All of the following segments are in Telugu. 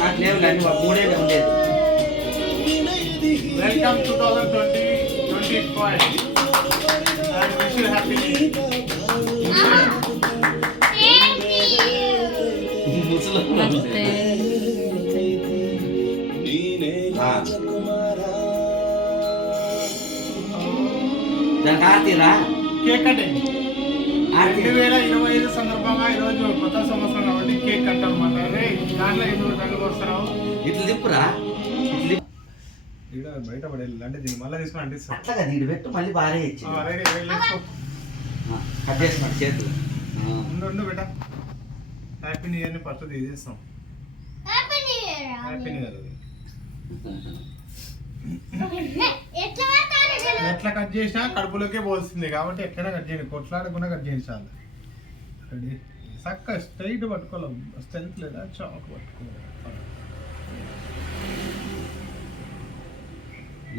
నాకు లేవు కానీ మూడే ఉండేది. Welcome 2025 and wish you happy దానికి ఆర్తీరా కేక్ కటింగ్ 2025 సందర్భంగా ఈరోజు కొత్త సంవత్సరం కాబట్టి కేక్ కట్ అనమాట. అదే దాంట్లో ఎన్నో రంగులు వస్తున్నావు ఇట్లా తిప్పురా, ఇక్కడ బయట పడేది అంటే దీన్ని మళ్ళీ తీసుకుని అంటిస్తాను. అట్లాగా నీడు పెట్టు మళ్ళీ బాగా ఇచ్చి కట్ చేస్తున్నాడు చేతులు. ఉండు బేట. హ్యాపీ న్యూ ఇయర్ ని ఫస్ట్ తీసేస్తాం. Happy new year. ఎట్లా కట్ చేసినా కడుపులోకే పోల్సింది కాబట్టి ఎట్లైనా కట్ చేయండి, కొట్లాడకుండా కట్ చేయించాలి. రెడీ చక్క స్ట్రైట్ పట్టుకోవాలి, స్ట్రెంత్ లేదా చాక్ పట్టుకోవాలి.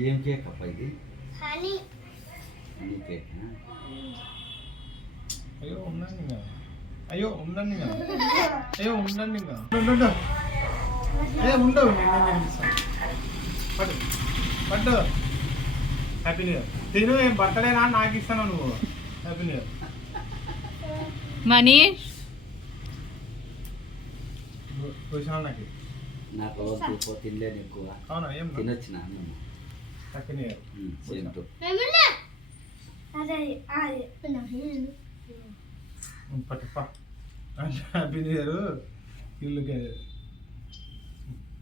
ఏం కేక్ అప్ప ఇది? Honey cake. అయ్యో ఉండండి ఇంకా, అయ్యో ఉండండి ఇంకా, ఉండవు. పట్టు పట్టు. Happy new year. తిను. ఏం బర్త్డేనా నాకు ఇస్తాను నువ్వు. Happy new year. మనీష్ నాకు నాకు తినలేను ఎక్కువ. అవునా? ఏం తినొచ్చిన హ్యాపీ న్యూ ఇయర్. పట్టుపా. Happy new year. ఇల్లుకే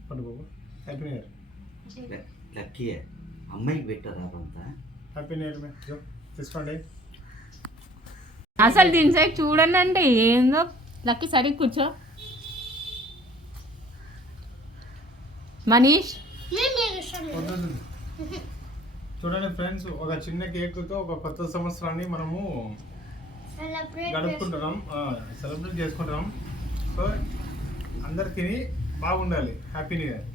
పట్టు బాబు. Happy new year. లక్కీ అమ్మాయికి పెట్టారా అంతా? హ్యాపీ న్యూ ఇయర్ తీసుకోండి. అసలు దీని సైడ్ చూడండి అంటే ఏందో. లక్కీ సరిగ్గా కూర్చో. మనీష్ చూడండి ఫ్రెండ్స్, ఒక చిన్న కేక్తో ఒక కొత్త సంవత్సరాన్ని మనము గడుపుకుంటున్నాం, సెలబ్రేట్ చేసుకుంటున్నాం. సో అందరు తిని బాగుండాలి. Happy new year.